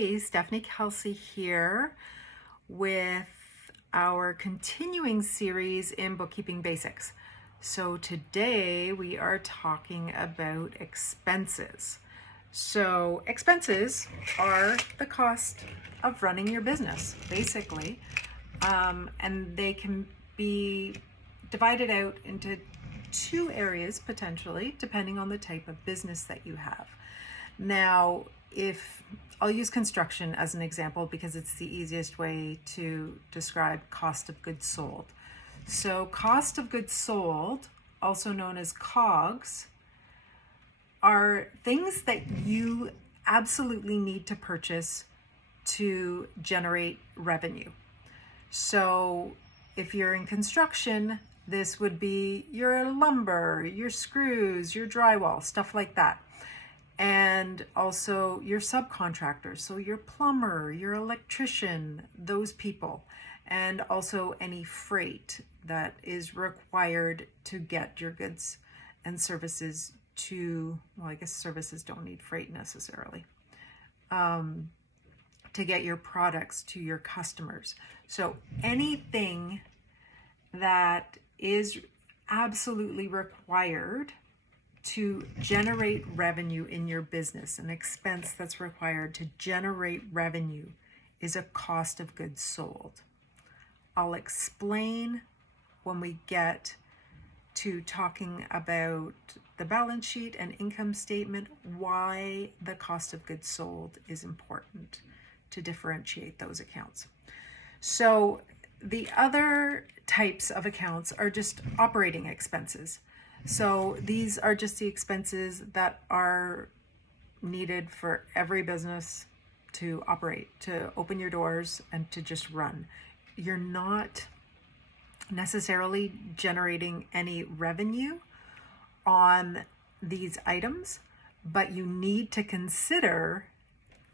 Hey, Stephanie Kelsey here with our continuing series in Bookkeeping Basics. So today we are talking about expenses. So expenses are the cost of running your business, basically, and they can be divided out into two areas potentially, depending on the type of business that you have. Now, if I'll use construction as an example because it's the easiest way to describe cost of goods sold. So cost of goods sold, also known as COGS, are things that you absolutely need to purchase to generate revenue. So if you're in construction, this would be your lumber, your screws, your drywall, stuff like that. And also your subcontractors, so your plumber, your electrician, those people, and also any freight that is required to get your goods and services to, well, I guess services don't need freight necessarily, to get your products to your customers. So anything that is absolutely required to generate revenue in your business, an expense that's required to generate revenue, is a cost of goods sold. I'll explain when we get to talking about the balance sheet and income statement why the cost of goods sold is important to differentiate those accounts. So the other types of accounts are just operating expenses. So these are just the expenses that are needed for every business to operate, to open your doors and to just run. You're not necessarily generating any revenue on these items, but you need to consider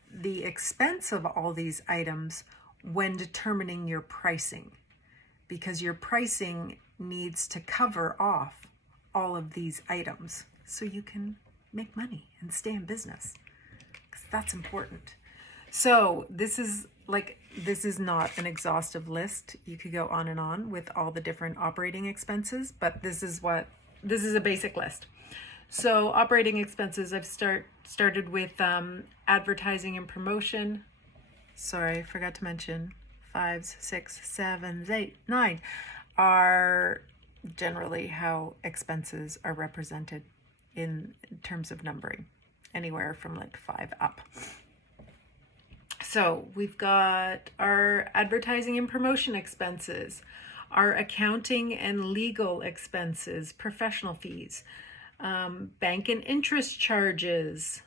the expense of all these items when determining your pricing, because your pricing needs to cover off all of these items so you can make money and stay in business, because that's important. So this is not an exhaustive list. You could go on and on with all the different operating expenses, but this is a basic list. So operating expenses, I've started with advertising and promotion. Sorry, I forgot to mention 5s, 6, 7, 8, 9 are generally how expenses are represented in terms of numbering, anywhere from like 5 up. So we've got our advertising and promotion expenses, our accounting and legal expenses, professional fees, bank and interest charges,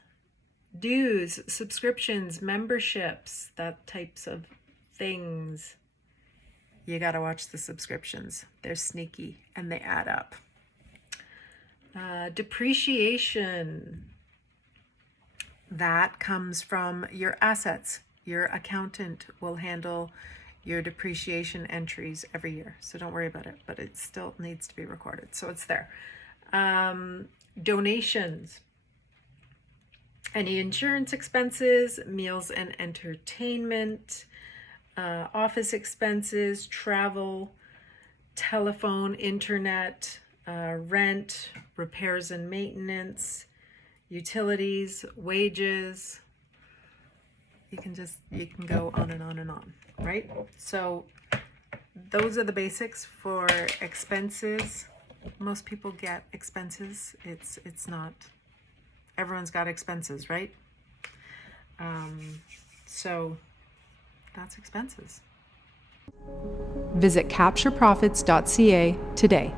dues, subscriptions, memberships, that types of things. You got to watch the subscriptions. They're sneaky and they add up. Depreciation, that comes from your assets. Your accountant will handle your depreciation entries every year, so don't worry about it, but it still needs to be recorded, so it's there. Donations, any insurance expenses, meals and entertainment, office expenses, travel, telephone, internet, rent, repairs and maintenance, utilities, wages. You can go on and on and on, right? So those are the basics for expenses. Most people get expenses. It's not, everyone's got expenses, right? So that's expenses. Visit captureprofits.ca today.